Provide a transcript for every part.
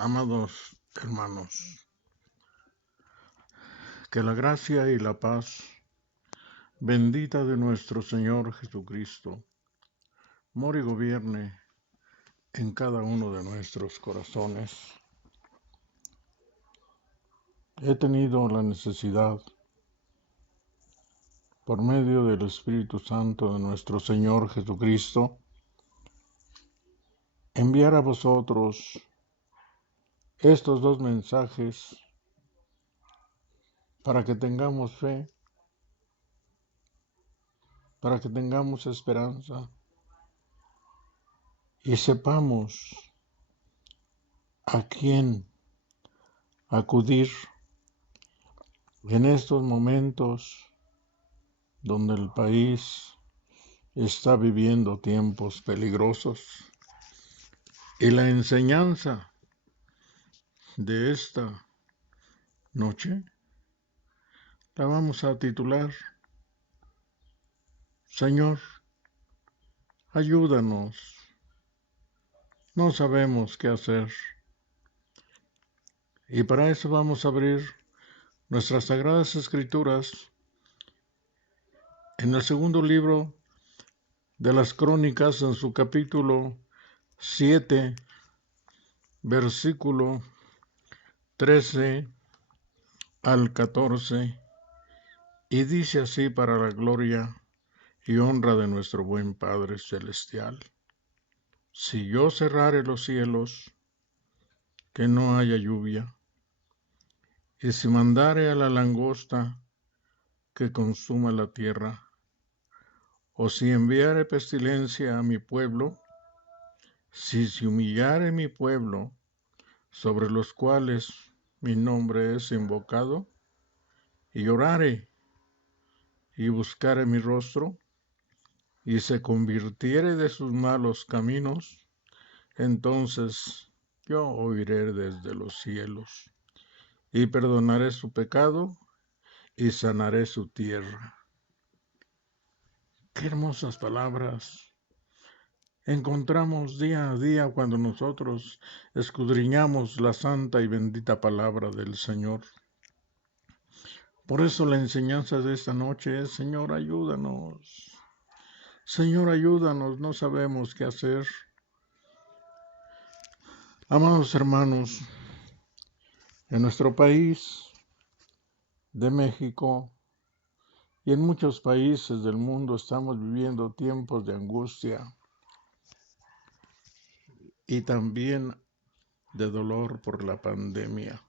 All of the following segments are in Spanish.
Amados hermanos, que la gracia y la paz bendita de nuestro Señor Jesucristo more y gobierne en cada uno de nuestros corazones. He tenido la necesidad, por medio del Espíritu Santo de nuestro Señor Jesucristo, enviar a vosotros estos dos mensajes para que tengamos fe, para que tengamos esperanza y sepamos a quién acudir en estos momentos donde el país está viviendo tiempos peligrosos. Y la enseñanza de esta noche la vamos a titular: Señor, ayúdanos, no sabemos qué hacer. Y para eso vamos a abrir nuestras Sagradas Escrituras en el segundo libro de las Crónicas, en su capítulo 7, versículo 13 al 14, y dice así, para la gloria y honra de nuestro buen Padre Celestial: Si yo cerrare los cielos, que no haya lluvia, y si mandare a la langosta, que consuma la tierra, o si enviare pestilencia a mi pueblo, si se humillare mi pueblo, sobre los cuales mi nombre es invocado, y orare y buscare mi rostro, y se convirtiere de sus malos caminos, entonces yo oiré desde los cielos, y perdonaré su pecado, y sanaré su tierra. Qué hermosas palabras encontramos día a día cuando nosotros escudriñamos la santa y bendita palabra del Señor. Por eso la enseñanza de esta noche es: Señor, ayúdanos. Señor, ayúdanos, no sabemos qué hacer. Amados hermanos, en nuestro país de México y en muchos países del mundo estamos viviendo tiempos de angustia y también de dolor por la pandemia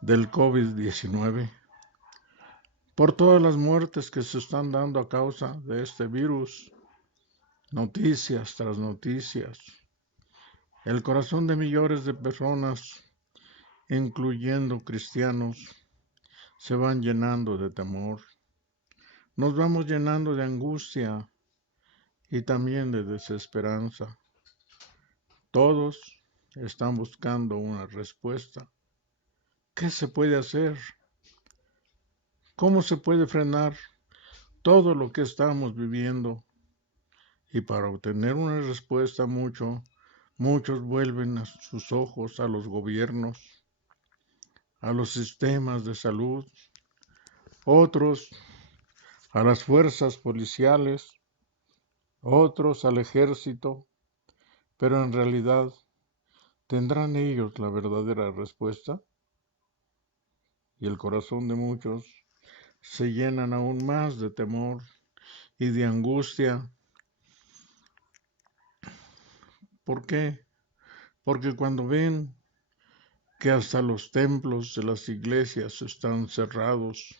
del COVID-19, por todas las muertes que se están dando a causa de este virus, noticias tras noticias. El corazón de millones de personas, incluyendo cristianos, se van llenando de temor. Nos vamos llenando de angustia y también de desesperanza. Todos están buscando una respuesta. ¿Qué se puede hacer? ¿Cómo se puede frenar todo lo que estamos viviendo? Y para obtener una respuesta, muchos vuelven sus ojos a los gobiernos, a los sistemas de salud, otros a las fuerzas policiales, otros al ejército, pero en realidad, ¿tendrán ellos la verdadera respuesta? Y el corazón de muchos se llenan aún más de temor y de angustia. ¿Por qué? Porque cuando ven que hasta los templos de las iglesias están cerrados,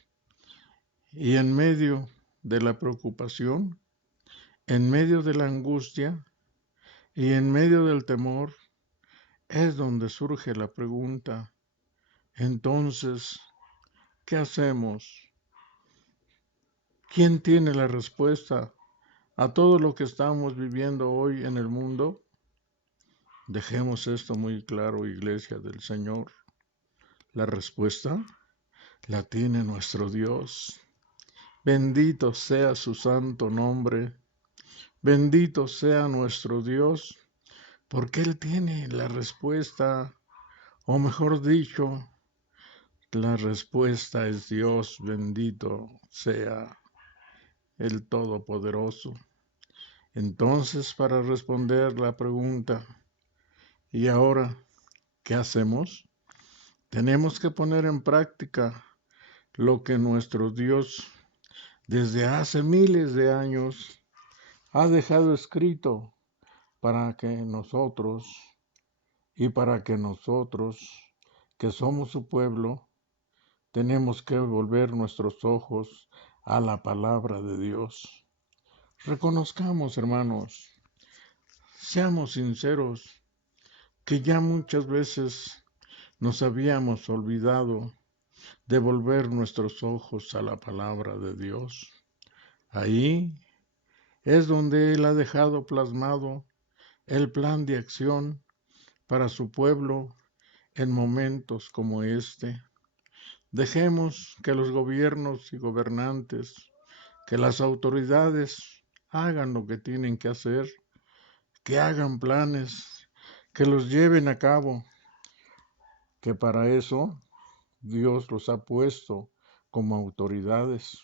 y en medio de la preocupación, en medio de la angustia y en medio del temor, es donde surge la pregunta: entonces, ¿qué hacemos? ¿Quién tiene la respuesta a todo lo que estamos viviendo hoy en el mundo? Dejemos esto muy claro, Iglesia del Señor. La respuesta la tiene nuestro Dios. Bendito sea su santo nombre. Bendito sea nuestro Dios, porque Él tiene la respuesta o mejor dicho, la respuesta es Dios, bendito sea el Todopoderoso. Entonces, para responder la pregunta, ¿y ahora qué hacemos? Tenemos que poner en práctica lo que nuestro Dios desde hace miles de años ha dejado escrito para que nosotros que somos su pueblo, tenemos que volver nuestros ojos a la palabra de Dios. Reconozcamos, hermanos, seamos sinceros, que ya muchas veces nos habíamos olvidado de volver nuestros ojos a la palabra de Dios. Ahí es donde Él ha dejado plasmado el plan de acción para su pueblo en momentos como este. Dejemos que los gobiernos y gobernantes, que las autoridades hagan lo que tienen que hacer, que hagan planes, que los lleven a cabo, que para eso Dios los ha puesto como autoridades.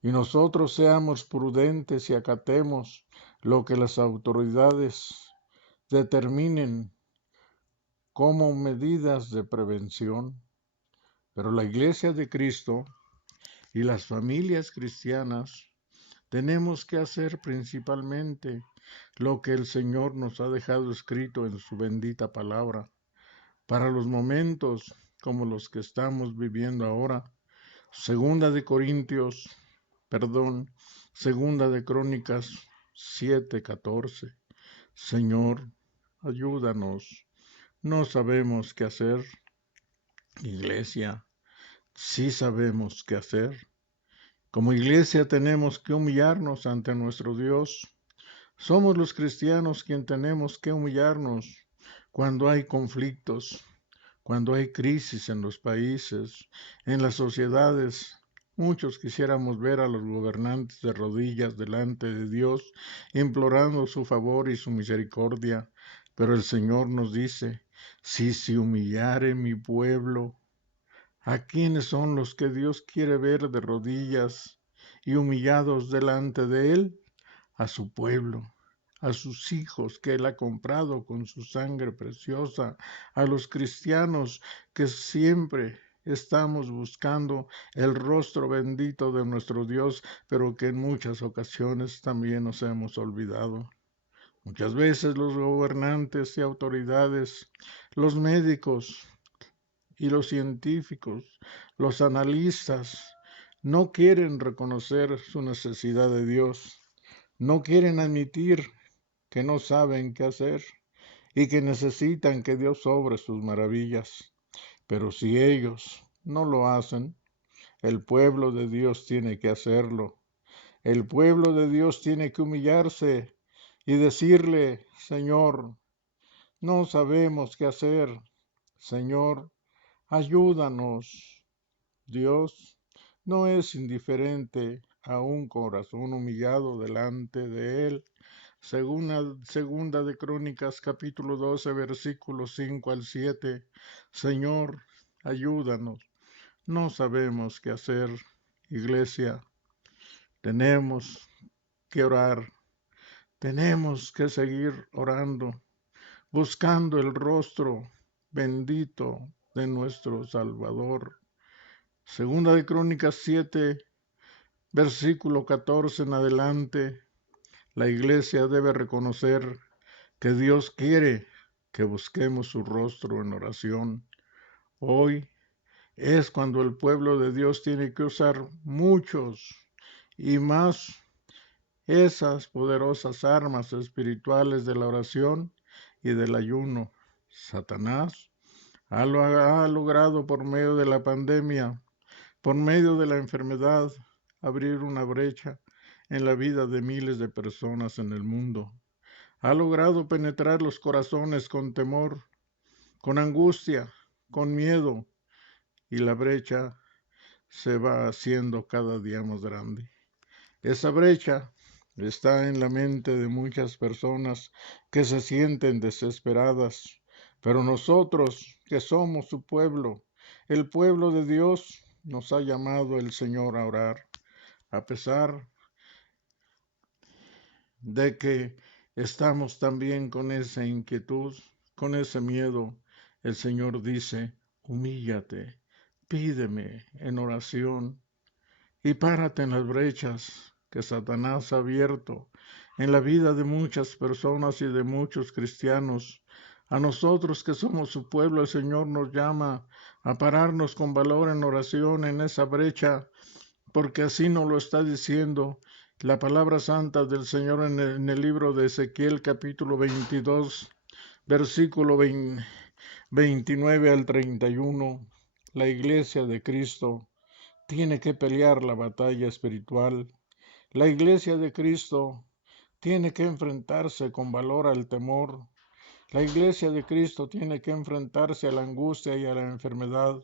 Y nosotros seamos prudentes y acatemos lo que las autoridades determinen como medidas de prevención. Pero la Iglesia de Cristo y las familias cristianas tenemos que hacer principalmente lo que el Señor nos ha dejado escrito en su bendita palabra. Para los momentos como los que estamos viviendo ahora, Segunda de Crónicas 7:14. Señor, ayúdanos. No sabemos qué hacer. Iglesia, sí sabemos qué hacer. Como iglesia tenemos que humillarnos ante nuestro Dios. Somos los cristianos quienes tenemos que humillarnos cuando hay conflictos, cuando hay crisis en los países, en las sociedades. Muchos quisiéramos ver a los gobernantes de rodillas delante de Dios, implorando su favor y su misericordia. Pero el Señor nos dice, si se humillare mi pueblo, ¿a quiénes son los que Dios quiere ver de rodillas y humillados delante de Él? A su pueblo, a sus hijos que Él ha comprado con su sangre preciosa, a los cristianos que siempre estamos buscando el rostro bendito de nuestro Dios, pero que en muchas ocasiones también nos hemos olvidado. Muchas veces los gobernantes y autoridades, los médicos y los científicos, los analistas, no quieren reconocer su necesidad de Dios, no quieren admitir que no saben qué hacer y que necesitan que Dios obre sus maravillas. Pero si ellos no lo hacen, el pueblo de Dios tiene que hacerlo. El pueblo de Dios tiene que humillarse y decirle, Señor, no sabemos qué hacer. Señor, ayúdanos. Dios no es indiferente a un corazón humillado delante de Él. Segunda de Crónicas, capítulo 12, versículos 5 al 7. Señor, ayúdanos. No sabemos qué hacer, iglesia. Tenemos que orar. Tenemos que seguir orando, buscando el rostro bendito de nuestro Salvador. Segunda de Crónicas 7, versículo 14 en adelante, la iglesia debe reconocer que Dios quiere que busquemos su rostro en oración. Hoy es cuando el pueblo de Dios tiene que usar muchos y más esas poderosas armas espirituales de la oración y del ayuno. Satanás ha logrado por medio de la pandemia, por medio de la enfermedad, abrir una brecha en la vida de miles de personas en el mundo. Ha logrado penetrar los corazones con temor, con angustia, con miedo, y la brecha se va haciendo cada día más grande. Esa brecha está en la mente de muchas personas que se sienten desesperadas, Pero nosotros, que somos su pueblo, el pueblo de Dios, nos ha llamado el Señor a orar, a pesar de que estamos también con esa inquietud, con ese miedo. El Señor dice, humíllate, pídeme en oración y párate en las brechas que Satanás ha abierto en la vida de muchas personas y de muchos cristianos. A nosotros que somos su pueblo, el Señor nos llama a pararnos con valor en oración en esa brecha, porque así nos lo está diciendo la palabra santa del Señor en el libro de Ezequiel capítulo 22, versículo 29 al 31. La iglesia de Cristo tiene que pelear la batalla espiritual. La iglesia de Cristo tiene que enfrentarse con valor al temor. La iglesia de Cristo tiene que enfrentarse a la angustia y a la enfermedad.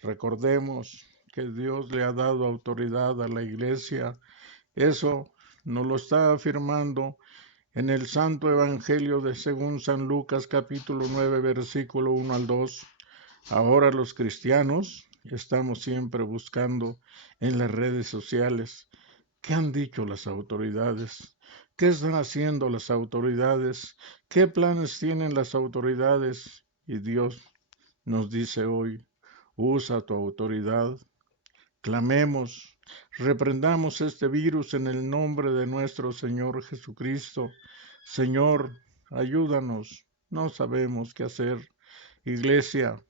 Recordemos que Dios le ha dado autoridad a la iglesia. Eso nos lo está afirmando en el Santo Evangelio de según San Lucas capítulo 9 versículo 1 al 2. Ahora los cristianos estamos siempre buscando en las redes sociales qué han dicho las autoridades, qué están haciendo las autoridades, qué planes tienen las autoridades. Y Dios nos dice hoy, usa tu autoridad, clamemos, reprendamos este virus en el nombre de nuestro Señor Jesucristo. Señor, ayúdanos, no sabemos qué hacer. Iglesia,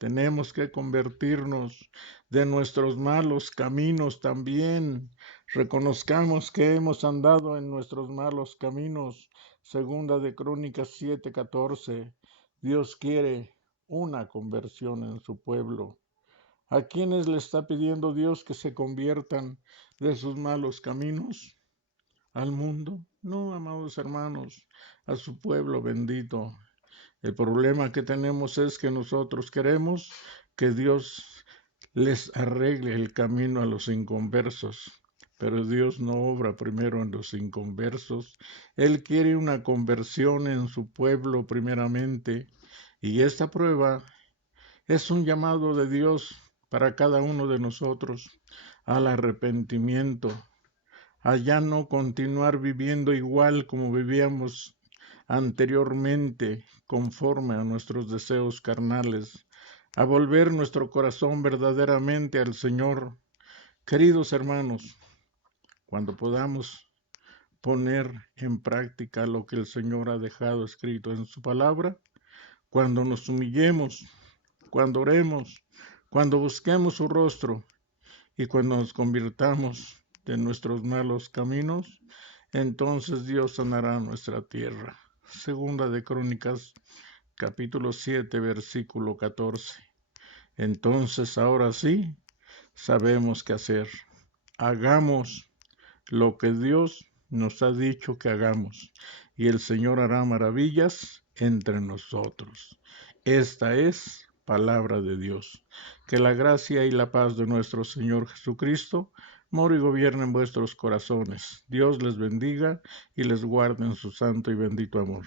tenemos que convertirnos de nuestros malos caminos también. Reconozcamos que hemos andado en nuestros malos caminos. Segunda de Crónicas 7:14. Dios quiere una conversión en su pueblo. ¿A quiénes le está pidiendo Dios que se conviertan de sus malos caminos? ¿Al mundo? No, amados hermanos, a su pueblo bendito. El problema que tenemos es que nosotros queremos que Dios les arregle el camino a los inconversos, pero Dios no obra primero en los inconversos. Él quiere una conversión en su pueblo primeramente, y esta prueba es un llamado de Dios para cada uno de nosotros al arrepentimiento, a ya no continuar viviendo igual como vivíamos anteriormente, conforme a nuestros deseos carnales, a volver nuestro corazón verdaderamente al Señor. Queridos hermanos, cuando podamos poner en práctica lo que el Señor ha dejado escrito en su palabra, cuando nos humillemos, cuando oremos, cuando busquemos su rostro y cuando nos convirtamos de nuestros malos caminos, entonces Dios sanará nuestra tierra. Segunda de Crónicas, capítulo 7, versículo 14. Entonces, ahora sí, sabemos qué hacer. Hagamos lo que Dios nos ha dicho que hagamos, y el Señor hará maravillas entre nosotros. Esta es palabra de Dios. Que la gracia y la paz de nuestro Señor Jesucristo mora y gobierna en vuestros corazones. Dios les bendiga y les guarde en su santo y bendito amor.